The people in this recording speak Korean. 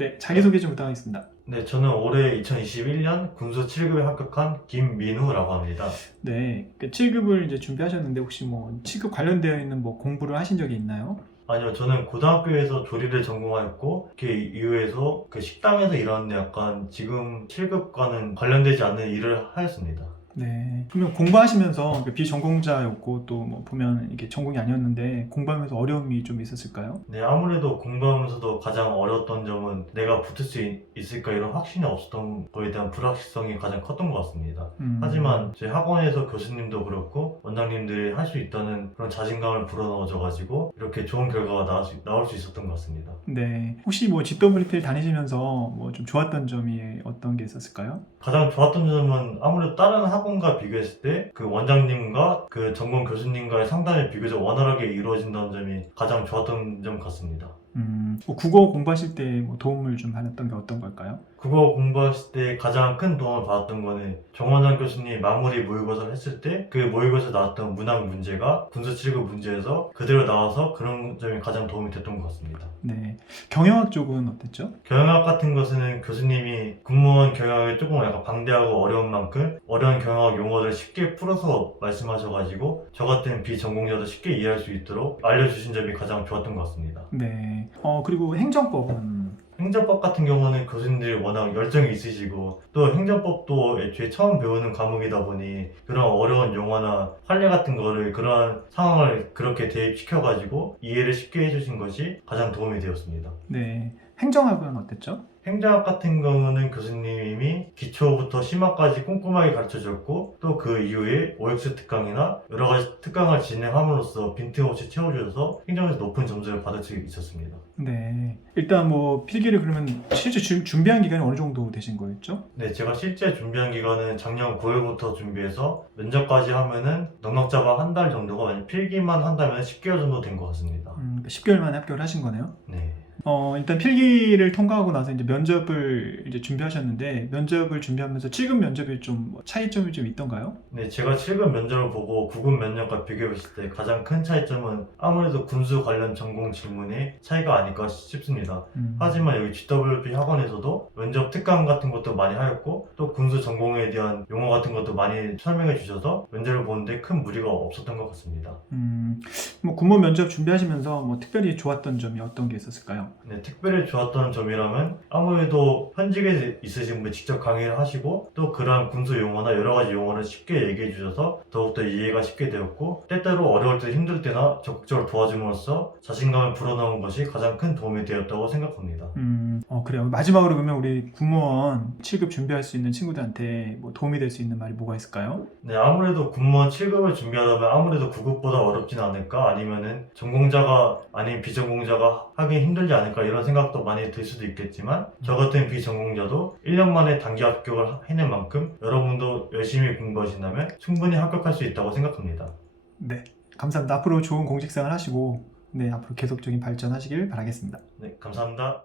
네, 자기소개 좀 부탁하겠습니다. 네, 저는 올해 2021년 군수 7급에 합격한 김민우라고 합니다. 네, 7급을 이제 준비하셨는데 혹시 뭐 7급 관련되어 있는 뭐 공부를 하신 적이 있나요? 아니요, 저는 고등학교에서 조리를 전공하였고, 그 이후에서 그 식당에서 일하는데 약간 지금 7급과는 관련되지 않는 일을 하였습니다. 네, 그러면 공부하시면서 비전공자였고 또 뭐 보면 이게 전공이 아니었는데 공부하면서 어려움이 좀 있었을까요? 네, 아무래도 공부하면서도 가장 어려웠던 점은 내가 붙을 수 있을까 이런 확신이 없었던 거에 대한 불확실성이 가장 컸던 것 같습니다. 하지만 제 학원에서 교수님도 그렇고 원장님들이 할 수 있다는 그런 자신감을 불어넣어줘가지고 이렇게 좋은 결과가 나올 수 있었던 것 같습니다. 네, 혹시 뭐 GWP를 다니시면서 뭐 좀 좋았던 점이 어떤 게 있었을까요? 가장 좋았던 점은 아무래도 다른 학원과 비교했을 때 그 원장님과 그 전공 교수님과의 상담이 비교적 원활하게 이루어진다는 점이 가장 좋았던 점 같습니다. 뭐 국어 공부하실 때 뭐 도움을 좀 받았던 게 어떤 걸까요? 국어 공부했을 때 가장 큰 도움을 받았던 거는 정원장 교수님이 마무리 모의고사를 했을 때 그 모의고사에 나왔던 문항 문제가 군수 7급 문제에서 그대로 나와서 그런 점이 가장 도움이 됐던 것 같습니다. 네, 경영학 쪽은 어땠죠? 경영학 같은 것은 교수님이 군무원 경영학에 조금 약간 방대하고 어려운 만큼 어려운 경영학 용어를 쉽게 풀어서 말씀하셔가지고 저 같은 비전공자도 쉽게 이해할 수 있도록 알려주신 점이 가장 좋았던 것 같습니다. 네, 그리고 행정법은 행정법 같은 경우는 교수님들이 워낙 열정이 있으시고 또 행정법도 애초에 처음 배우는 과목이다 보니 그런 어려운 용어나 판례 같은 거를 그런 상황을 그렇게 대입시켜가지고 이해를 쉽게 해주신 것이 가장 도움이 되었습니다. 네, 행정학은 어땠죠? 행정학 같은 경우는 교수님이 기초부터 심화까지 꼼꼼하게 가르쳐줬고 또 그 이후에 OX 특강이나 여러 가지 특강을 진행함으로써 빈틈없이 채워주셔서 행정에서 높은 점수를 받을 수 있었습니다. 네, 일단 뭐 필기를 그러면 실제 준비한 기간이 어느 정도 되신 거였죠? 네, 제가 실제 준비한 기간은 작년 9월부터 준비해서 면접까지 하면은 넉넉 잡아 한 달 정도가 만약 필기만 한다면 10개월 정도 된 것 같습니다. 10개월 만에 합격을 하신 거네요. 네. 일단 필기를 통과하고 나서 이제 면접을 이제 준비하셨는데 면접을 준비하면서 7급 면접이 좀 차이점이 좀 있던가요? 네, 제가 7급 면접을 보고 9급 면접과 비교했을 때 가장 큰 차이점은 아무래도 군수 관련 전공 질문의 차이가 아닐까 싶습니다. 하지만 여기 GWP 학원에서도 면접 특강 같은 것도 많이 하였고 또 군수 전공에 대한 용어 같은 것도 많이 설명해 주셔서 면접을 보는데 큰 무리가 없었던 것 같습니다. 뭐 군무 면접 준비하시면서 뭐 특별히 좋았던 점이 어떤 게 있었을까요? 네, 특별히 좋았던 점이라면 아무래도 현직에 있으신 분 직접 강의를 하시고 또 그러한 군수 용어나 여러 가지 용어를 쉽게 얘기해 주셔서 더욱더 이해가 쉽게 되었고 때때로 어려울 때 힘들 때나 적극적으로 도와줌으로써 자신감을 불어넣은 것이 가장 큰 도움이 되었다고 생각합니다. 그래요. 마지막으로 그러면 우리 군무원 7급 준비할 수 있는 친구들한테 뭐 도움이 될 수 있는 말이 뭐가 있을까요? 네, 아무래도 군무원 7급을 준비하려면 아무래도 9급보다 어렵진 않을까 아니면은 전공자가 아닌 비전공자가 하기 힘들지 않을까 이런 생각도 많이 들 수도 있겠지만 저 같은 비전공자도 1년 만에 단기 합격을 해낸 만큼 여러분도 열심히 공부하신다면 충분히 합격할 수 있다고 생각합니다. 네, 감사합니다. 앞으로 좋은 공직생활 하시고 네, 앞으로 계속적인 발전하시길 바라겠습니다. 네, 감사합니다.